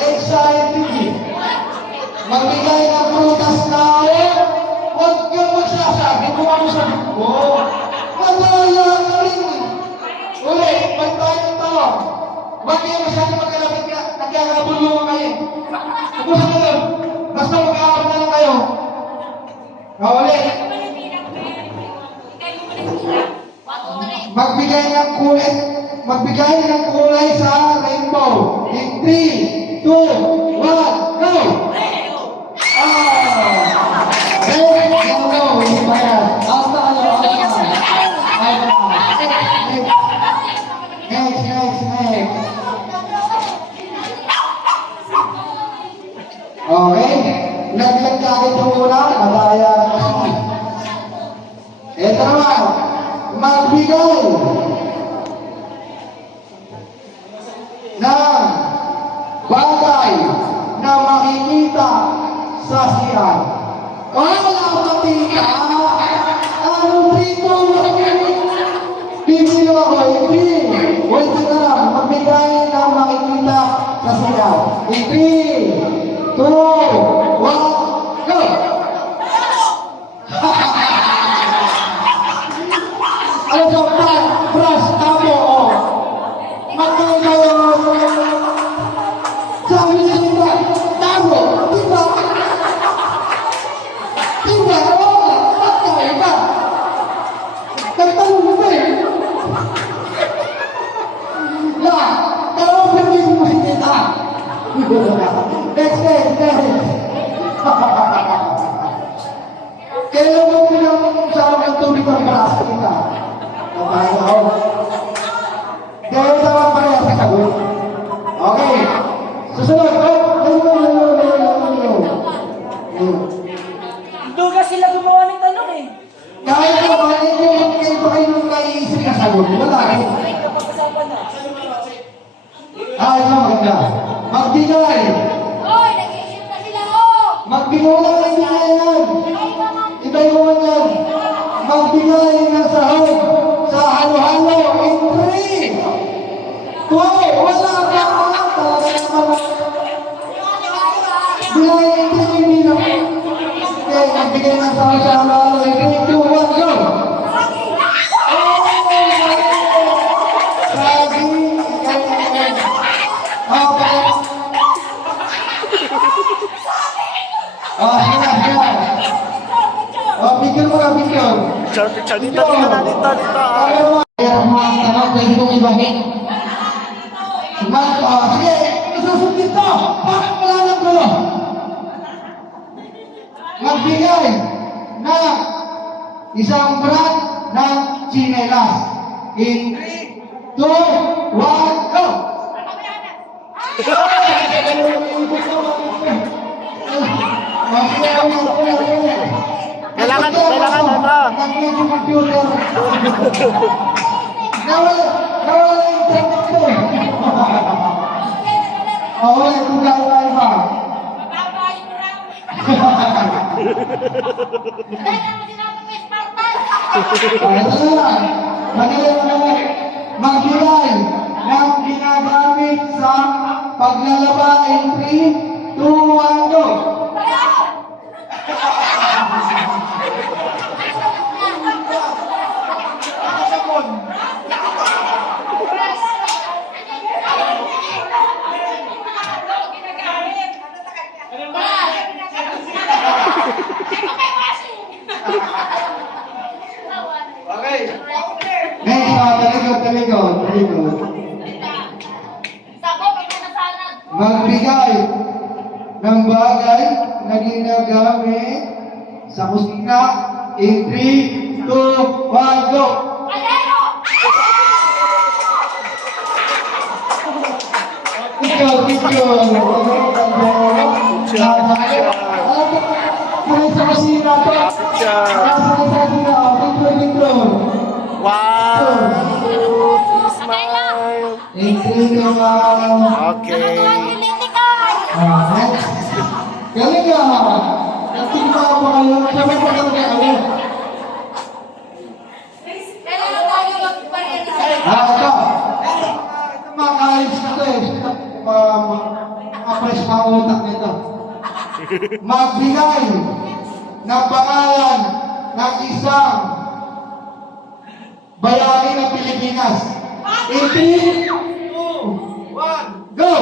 Anxiety. Magbigay ng prutas na huwag kang magsasabi kung ano sabi ko. Madaya ka rin. Ulit, pagtayo ng tao. Huwag kayo masyado magkalapit ka. Nagkakabulungan kayo. Kung sa ganun, basta mag-aarap na lang kayo. Ulit. Magbigay ng kulay sa rainbow. In 3, 2, 1, go! Next. Okay. Laglag ka ito muna. Madaya kasi. Ito naman. Magbigay ng bagay na makikita sa siya. Wala pati ka! Ano dito? Bibili ako, hindi. Wait na lang, magbigay ng makikita sa siya. In 3, 2, 1, go! Ano sa brush, tamo, o. Magkakayo. Sabi niya nila, tamo, diba? Diba? Oo, magkakayo ba? Nagtanong mo ba eh? La, pero pwede mo kita. Next. Kailan mo pinang sa ng tubig ng brass kita? Tayo. Dahil naman pareha sa sagot. Okay. Susunod. Duga sila gumawa ng tanong eh. Kahit na ba, kayo pa kayo nung naiisip na sagot. Wala eh. Ay, kapag-usapan na. Ito maganda. Magbigay. Hoy, nag-iisip na sila, oh! Magbigay ng yan. Ibay mo yan. Magbigay ng sahog sa halo-halo in 3. Wala ka. Bigay in 3 hindi na. Okay, magbigay ng sahog sa halo-halo in 3, 2, 1, go! Picture mo ka, picture. Picture dito. Kaya mga tanong, pwede kong ibahin. Sige, isusunod dito. Bakit wala ng gulo? Magbigay na isang brand ng chinelas. In 3, 2, 1, go! Kailangan ano? Computer. Nawala yung internet ko. Oo, kung gawin ba? Ito na. Magaling. Magbigay ng ginagamit sa paglalaba in 3, 2, 1, go! Okay. Next, talikod. Magbigay ng bagay na ginagamit sa kusina in 3, 2, 1, go! Ikaw, picture. Sa kusina to. Nasa kusina. Picture. Wow! Smile! Thank you naman. Okay. Next. Galing ka. Nagtigma ako kayo. Sabi ko talaga kayo. Ito. Ito mga kaayos na to eh. ma-press mga utak nito. Magbigay ng pangalan ng isang bayani ng Pilipinas. In 3, 2, 1, go!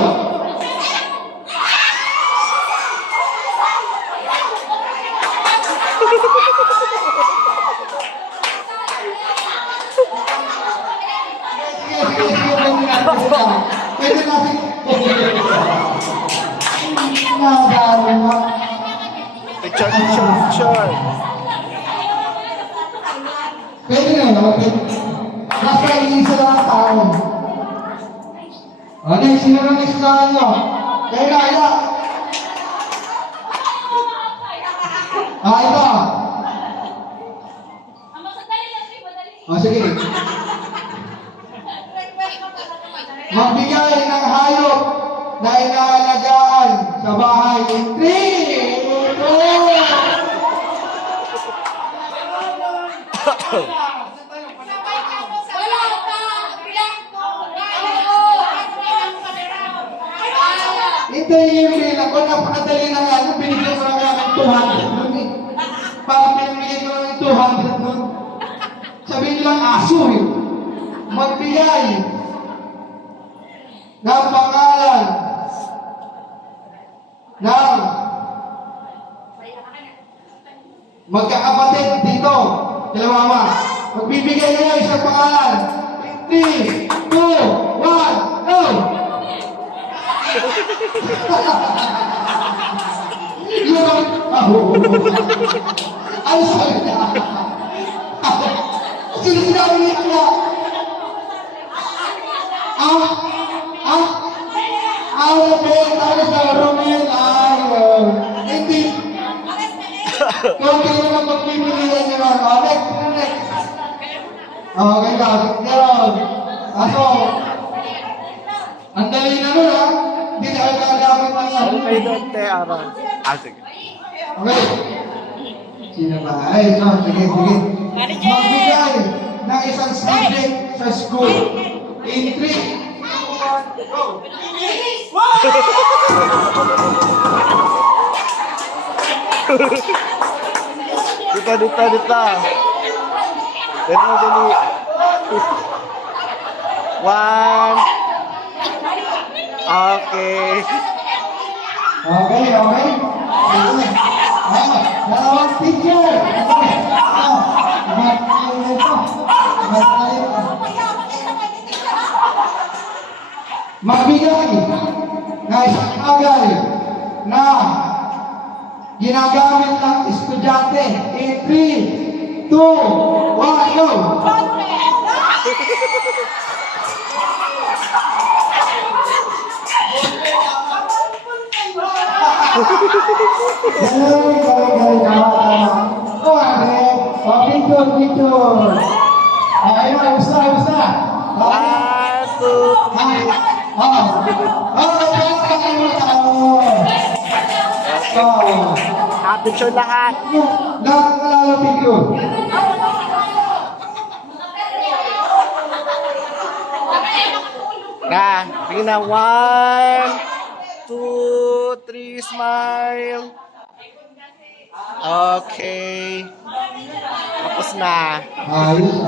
Sige, pwede natin. Nadalo na. Picture, picture, picture. Pwede na yun, pwede. Basta iisa lang ang tao. O, next, sino na next na nyo? Kaya, ila. Ito. O, sige. Magbigay ng hayop na inaalagaan sa bahay. In 3, Wala pa. Bilang ko. Hintayin yung bilang ko, napakadali na nga. Binigyan ko lang namin 200 doon eh. Parang pinamigay ko lang yung 200 doon. Sabihin nyo lang aso eh. Magbigay ng pangalan ng magkakapatid dito. Kila mama. Magbibigay kayo isang pangalan. 3, 2, 1, go! Yun ang... Ay, sabi niya. Sinasabi niya. Tapos na Romel, hindi. Kung kayo na magpipilihan nyo lang, next. Okay, bakit gano'n? Aso, ang dali na nun, ha? Hindi na kayo gagamit ng Ano kayo doon, te, Aaron? Ah, sige. Okay. Sino ba? Ay, no, sige. Magbigay ng isang subject sa school. In 3, 2, 1, go! Dito. Dali. 1. Okay. Okay. Dalawang teacher. Magbigay na isang bagay na ginagamit ng estudyante. In 3, 2, 1, go! Picture. Ayun, basta. 1, 2, 3. Picture lahat. Nakakalala picture. Sige na. 1, 2, 3, smile. Okay. Tapos na. Ayos.